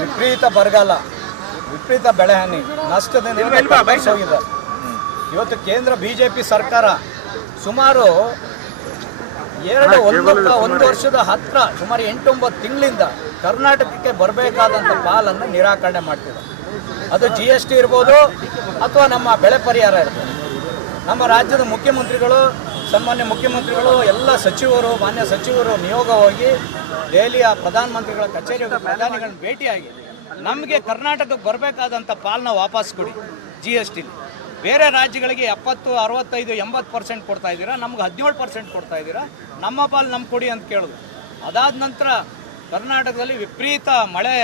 ವಿಪರೀತ ಬರಗಾಲ, ವಿಪರೀತ ಬೆಳೆಹಾನಿ, ನಷ್ಟದಿಂದ ಹೋಗಿದೆ. ಇವತ್ತು ಕೇಂದ್ರ ಬಿಜೆಪಿ ಸರ್ಕಾರ ಸುಮಾರು ಒಂದು ವರ್ಷದ ಹತ್ರ ಸುಮಾರು 8-9 ತಿಂಗಳಿಂದ ಕರ್ನಾಟಕಕ್ಕೆ ಬರಬೇಕಾದಂಥ ಪಾಲನ್ನು ನಿರಾಕರಣೆ ಮಾಡ್ತಿದೆ. ಅದು GST ಇರ್ಬೋದು ಅಥವಾ ನಮ್ಮ ಬೆಳೆ ಪರಿಹಾರ ಇರ್ಬೋದು. ನಮ್ಮ ರಾಜ್ಯದ ಮುಖ್ಯಮಂತ್ರಿಗಳು, ಸನ್ಮಾನ್ಯ ಮುಖ್ಯಮಂತ್ರಿಗಳು, ಎಲ್ಲ ಸಚಿವರು, ಮಾನ್ಯ ಸಚಿವರು ನಿಯೋಗ ಹೋಗಿ ದೆಹಲಿಯ ಪ್ರಧಾನಮಂತ್ರಿಗಳ ಕಚೇರಿ ಪ್ರಧಾನಿಗಳನ್ನ ಭೇಟಿಯಾಗಿ ನಮಗೆ ಕರ್ನಾಟಕಕ್ಕೆ ಬರಬೇಕಾದಂಥ ಪಾಲನ್ನ ವಾಪಸ್ ಕೊಡಿ. GST ಬೇರೆ ರಾಜ್ಯಗಳಿಗೆ 70, 65, 80% ಕೊಡ್ತಾ ಇದ್ದೀರಾ, ನಮ್ಗೆ 17% ಕೊಡ್ತಾ ಇದ್ದೀರಾ, ನಮ್ಮ ಪಾಲು ನಮ್ಗೆ ಕೊಡಿ ಅಂತ ಕೇಳಿದ್ರು. ಅದಾದ ನಂತರ ಕರ್ನಾಟಕದಲ್ಲಿ ವಿಪರೀತ ಮಳೆ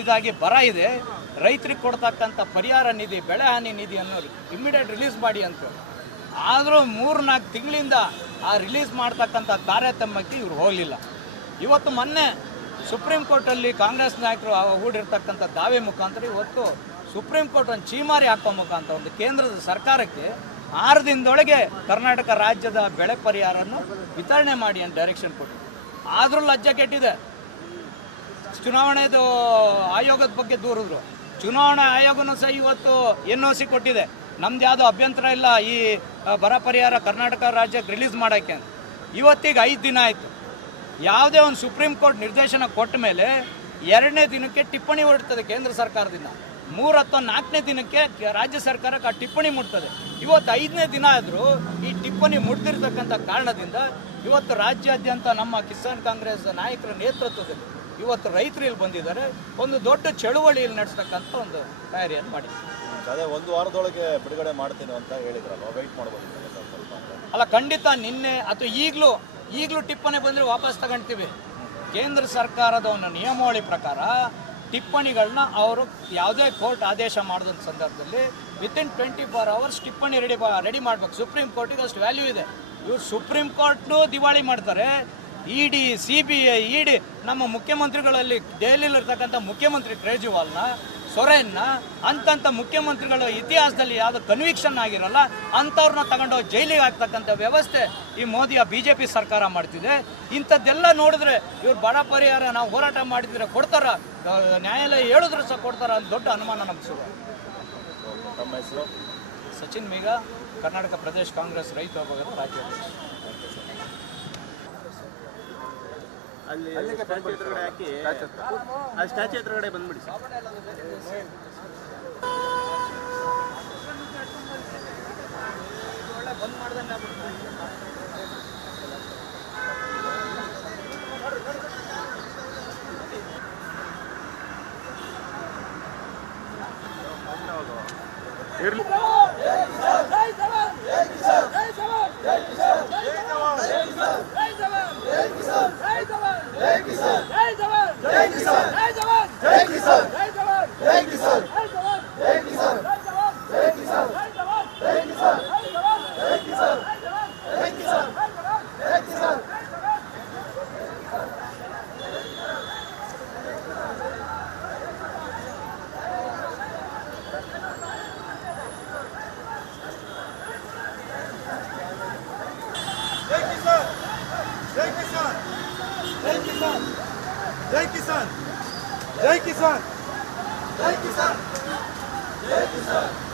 ಇದಾಗಿ ಬರ ಇದೆ, ರೈತರಿಗೆ ಕೊಡ್ತಕ್ಕಂಥ ಪರಿಹಾರ ನಿಧಿ, ಬೆಳೆ ಹಾನಿ ನಿಧಿ ಅನ್ನೋದು ಇಮ್ಮಿಡಿಯೇಟ್ ರಿಲೀಸ್ ಮಾಡಿ ಅಂತ. ಆದರೂ 3-4 ತಿಂಗಳಿಂದ ಆ ರಿಲೀಸ್ ಮಾಡ್ತಕ್ಕಂಥ ತಾರತಮ್ಯಕ್ಕೆ ಇವ್ರು ಹೋಗಲಿಲ್ಲ. ಇವತ್ತು ಮೊನ್ನೆ ಸುಪ್ರೀಂ ಕೋರ್ಟಲ್ಲಿ ಕಾಂಗ್ರೆಸ್ ನಾಯಕರು ಹೂಡಿರ್ತಕ್ಕಂಥ ದಾವೆ ಮುಖಾಂತರ ಇವತ್ತು ಸುಪ್ರೀಂ ಕೋರ್ಟ್ ಒಂದು ಚೀಮಾರಿ ಹಾಕೋ ಮುಖಾಂತರ ಒಂದು ಕೇಂದ್ರದ ಸರ್ಕಾರಕ್ಕೆ 6 ದಿನದೊಳಗೆ ಕರ್ನಾಟಕ ರಾಜ್ಯದ ಬೆಳೆ ಪರಿಹಾರವನ್ನು ವಿತರಣೆ ಮಾಡಿ ಅಂತ ಡೈರೆಕ್ಷನ್ ಕೊಟ್ಟು, ಆದರೂ ಲಜ್ಜೆ ಕೆಟ್ಟಿದೆ. ಚುನಾವಣೆದು ಆಯೋಗದ ಬಗ್ಗೆ ದೂರಿದ್ರು. ಚುನಾವಣಾ ಆಯೋಗನೂ ಸಹ ಇವತ್ತು NOC ಕೊಟ್ಟಿದೆ, ನಮ್ದು ಯಾವುದೋ ಅಭ್ಯಂತರ ಇಲ್ಲ ಈ ಬರ ಪರಿಹಾರ ಕರ್ನಾಟಕ ರಾಜ್ಯಕ್ಕೆ ರಿಲೀಸ್ ಮಾಡೋಕ್ಕೆ. ಇವತ್ತಿಗೆ 5 ದಿನ ಆಯಿತು. ಯಾವುದೇ ಒಂದು ಸುಪ್ರೀಂ ಕೋರ್ಟ್ ನಿರ್ದೇಶನ ಕೊಟ್ಟ ಮೇಲೆ 2ನೇ ದಿನಕ್ಕೆ ಟಿಪ್ಪಣಿ ಹೊರಡ್ತದೆ ಕೇಂದ್ರ ಸರ್ಕಾರದಿಂದ, 3 ಅಥವಾ 4ನೇ ದಿನಕ್ಕೆ ರಾಜ್ಯ ಸರ್ಕಾರಕ್ಕೆ ಆ ಟಿಪ್ಪಣಿ ಮುಟ್ತದೆ. ಇವತ್ತು 5ನೇ ದಿನ ಆದರೂ ಈ ಟಿಪ್ಪಣಿ ಮುಟ್ತಿರ್ತಕ್ಕಂಥ ಕಾರಣದಿಂದ ಇವತ್ತು ರಾಜ್ಯಾದ್ಯಂತ ನಮ್ಮ ಕಿಸಾನ್ ಕಾಂಗ್ರೆಸ್ ನಾಯಕರ ನೇತೃತ್ವದಲ್ಲಿ ಇವತ್ತು ರೈತರು ಇಲ್ಲಿ ಬಂದಿದ್ದಾರೆ. ಒಂದು ದೊಡ್ಡ ಚಳುವಳಿಯಲ್ಲಿ ನಡೆಸ್ತಕ್ಕಂಥ ಒಂದು ತಯಾರಿಯನ್ನು ಮಾಡಿ ಅದೇ 1 ವಾರದೊಳಗೆ ಬಿಡುಗಡೆ ಮಾಡ್ತೀನಿ ಅಂತ ಹೇಳಿದ್ರಲ್ಲ, ವೆಯ್ಟ್ ಮಾಡ್ಬೋದು ಅಲ್ಲ. ಖಂಡಿತ ನಿನ್ನೆ ಅಥವಾ ಈಗಲೂ ಟಿಪ್ಪಣಿ ಬಂದರೆ ವಾಪಸ್ ತಗೊಳ್ತೀವಿ. ಕೇಂದ್ರ ಸರ್ಕಾರದ ಒಂದು ನಿಯಮಾವಳಿ ಪ್ರಕಾರ ಟಿಪ್ಪಣಿಗಳನ್ನ ಅವರು ಯಾವುದೇ ಕೋರ್ಟ್ ಆದೇಶ ಮಾಡಿದ ಸಂದರ್ಭದಲ್ಲಿ ವಿತಿನ್ 24 ಅವರ್ಸ್ ಟಿಪ್ಪಣಿ ರೆಡಿ ಮಾಡಬೇಕು. ಸುಪ್ರೀಂ ಕೋರ್ಟಿಗೆ ಅಷ್ಟು ವ್ಯಾಲ್ಯೂ ಇದೆ. ಇವ್ರು ಸುಪ್ರೀಂ ಕೋರ್ಟ್ನು ದಿವಾಳಿ ಮಾಡ್ತಾರೆ. ED, CBI, ED ನಮ್ಮ ಮುಖ್ಯಮಂತ್ರಿಗಳಲ್ಲಿ ದೆಹಲಿಯಲ್ಲಿರ್ತಕ್ಕಂಥ ಮುಖ್ಯಮಂತ್ರಿ ಕೇಜ್ರಿವಾಲ್ನ, ಸೊರೇನ್ನ ಅಂಥ ಮುಖ್ಯಮಂತ್ರಿಗಳ ಇತಿಹಾಸದಲ್ಲಿ ಯಾವುದೋ ಕನ್ವಿಕ್ಷನ್ ಆಗಿರಲ್ಲ ಅಂಥವ್ರನ್ನ ತಗೊಂಡೋಗಿ ಜೈಲಿಗೆ ಹಾಕ್ತಕ್ಕಂಥ ವ್ಯವಸ್ಥೆ ಈ ಮೋದಿಯ BJP ಸರ್ಕಾರ ಮಾಡ್ತಿದೆ. ಇಂಥದ್ದೆಲ್ಲ ನೋಡಿದ್ರೆ ಇವ್ರು ಬರ ಪರಿಹಾರ ನಾವು ಹೋರಾಟ ಮಾಡಿದ್ರೆ ಕೊಡ್ತಾರ, ನ್ಯಾಯಾಲಯ ಹೇಳಿದ್ರು ಸಹ ಕೊಡ್ತಾರ ಅಂತ ದೊಡ್ಡ ಅನುಮಾನ ನಮ್ಗೆ ಶುರು. ನಮ್ಮ ಹೆಸರು ಸಚಿನ್ ಮೀಗ, ಕರ್ನಾಟಕ ಪ್ರದೇಶ ಕಾಂಗ್ರೆಸ್ ರೈತ ವಿಭಾಗದ ರಾಜ್ಯಾಧ್ಯಕ್ಷ. ಅಲ್ಲಿ ಸ್ಟ್ಯಾಚ್ಯೂ ಎದುರುಗಡೆ ಹಾಕಿ ಆ ಸ್ಟ್ಯಾಚ್ಯೂ ಎದುರುಗಡೆ ಬಂದ್ಬಿಡಿ. ಬಂದ್ ಮಾಡ್ದಂಗೆ ಇರ್ಲಿ. Jai Kisan! Jai Kisan! Jai Kisan! Jai Kisan! Jai Kisan!